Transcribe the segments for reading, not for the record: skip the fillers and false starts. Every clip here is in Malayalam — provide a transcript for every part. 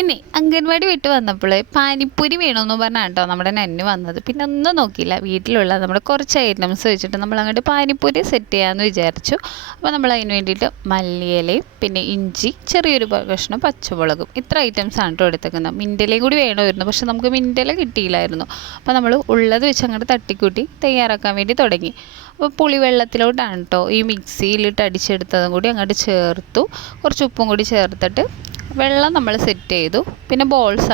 ഇനി അംഗൻവാടി വിട്ട് വന്നപ്പോൾ പാനിപ്പൂരി വേണമെന്ന് പറഞ്ഞാണ് കേട്ടോ നമ്മുടെ നന്നു വന്നത്. പിന്നെ ഒന്നും നോക്കിയില്ല, വീട്ടിലുള്ള നമ്മുടെ കുറച്ച് ഐറ്റംസ് വെച്ചിട്ട് നമ്മൾ അങ്ങോട്ട് പാനിപ്പൂരി സെറ്റ് ചെയ്യാമെന്ന് വിചാരിച്ചു. അപ്പോൾ നമ്മൾ അതിന് വേണ്ടിയിട്ട് മല്ലിയിലയും പിന്നെ ഇഞ്ചി, ചെറിയൊരു കഷ്ണം പച്ചമുളകും, ഇത്ര ഐറ്റംസാണ് കേട്ടോ എടുത്തേക്കുന്നത്. മിൻറ്റിലയും കൂടി വേണമായിരുന്നു, പക്ഷെ നമുക്ക് മിൻറ്റില കിട്ടിയില്ലായിരുന്നു. അപ്പോൾ നമ്മൾ ഉള്ളത് വെച്ച് അങ്ങോട്ട് തട്ടിക്കൂട്ടി തയ്യാറാക്കാൻ വേണ്ടി തുടങ്ങി. അപ്പോൾ പുളിവെള്ളത്തിലോട്ടാണ് കേട്ടോ ഈ മിക്സിയിലിട്ട് അടിച്ചെടുത്തതും കൂടി അങ്ങോട്ട് ചേർത്തു. കുറച്ച് ഉപ്പും കൂടി ചേർത്തിട്ട് വെള്ളം നമ്മൾ സെറ്റ് ചെയ്തു. പിന്നെ ബോൾസ്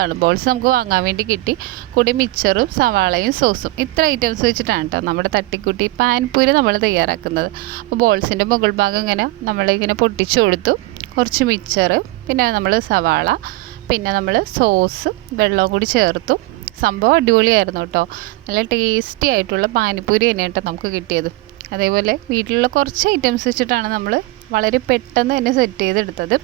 നമുക്ക് വാങ്ങാൻ വേണ്ടി കിട്ടി. കൂടി മിക്സറും സവാളയും സോസും, ഇത്ര ഐറ്റംസ് വെച്ചിട്ടാണ് കേട്ടോ നമ്മുടെ തട്ടിക്കൂട്ടി പാൻപൂരി നമ്മൾ തയ്യാറാക്കുന്നത്. അപ്പോൾ ബോൾസിൻ്റെ മുകൾ ഭാഗം ഇങ്ങനെ നമ്മളിങ്ങനെ പൊട്ടിച്ചു കൊടുത്തു. കുറച്ച് മിക്സർ, പിന്നെ നമ്മൾ സവാള, പിന്നെ നമ്മൾ സോസ്, വെള്ളവും കൂടി ചേർത്തു. സംഭവം അടിപൊളിയായിരുന്നു കേട്ടോ. നല്ല ടേസ്റ്റി ആയിട്ടുള്ള പാനിപ്പൂരി തന്നെയാണ് കേട്ടോ നമുക്ക് കിട്ടിയത്. അതേപോലെ വീട്ടിലുള്ള കുറച്ച് ഐറ്റംസ് വെച്ചിട്ടാണ് നമ്മൾ വളരെ പെട്ടെന്ന് തന്നെ സെറ്റ് ചെയ്തെടുത്തത്.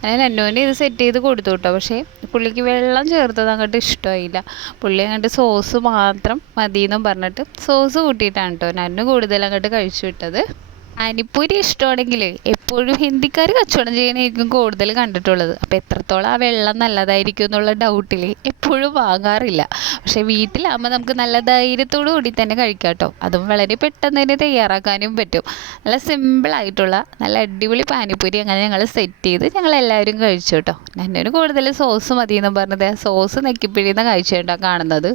അങ്ങനെ നന്നുവിന് ഇത് സെറ്റ് ചെയ്ത് കൊടുത്തു കേട്ടോ. പക്ഷേ പുള്ളിക്ക് വെള്ളം ചേർത്തത് അങ്ങോട്ട് ഇഷ്ടമായില്ല. പുള്ളി അങ്ങോട്ട് സോസ് മാത്രം മതിയെന്നും പറഞ്ഞിട്ട് സോസ് കൂട്ടിയിട്ടാണ് കേട്ടോ നന്നു കൂടുതൽ അങ്ങോട്ട് കഴിച്ചു വിട്ടത്. പാനിപ്പൂരി ഇഷ്ടമാണെങ്കിൽ എപ്പോഴും ഹിന്ദിക്കാർ കച്ചവടം ചെയ്യാനായിരിക്കും കൂടുതൽ കണ്ടിട്ടുള്ളത്. അപ്പോൾ എത്രത്തോളം ആ വെള്ളം നല്ലതായിരിക്കും എന്നുള്ള ഡൗട്ടിൽ എപ്പോഴും വാങ്ങാറില്ല. പക്ഷേ വീട്ടിലാകുമ്പോൾ നമുക്ക് നല്ല ധൈര്യത്തോടു കൂടി തന്നെ കഴിക്കാം കേട്ടോ. അതും വളരെ പെട്ടെന്ന് തന്നെ തയ്യാറാക്കാനും പറ്റും. നല്ല സിമ്പിളായിട്ടുള്ള നല്ല അടിപൊളി പാനിപ്പൂരി അങ്ങനെ ഞങ്ങൾ സെറ്റ് ചെയ്ത് ഞങ്ങൾ എല്ലാവരും കഴിച്ചു കേട്ടോ. നന്നുവിന് കൂടുതൽ സോസ് മതിയെന്നും പറഞ്ഞത് സോസ് നെക്കിപ്പിഴിയുന്ന കാഴ്ച കേട്ടോ കാണുന്നത്.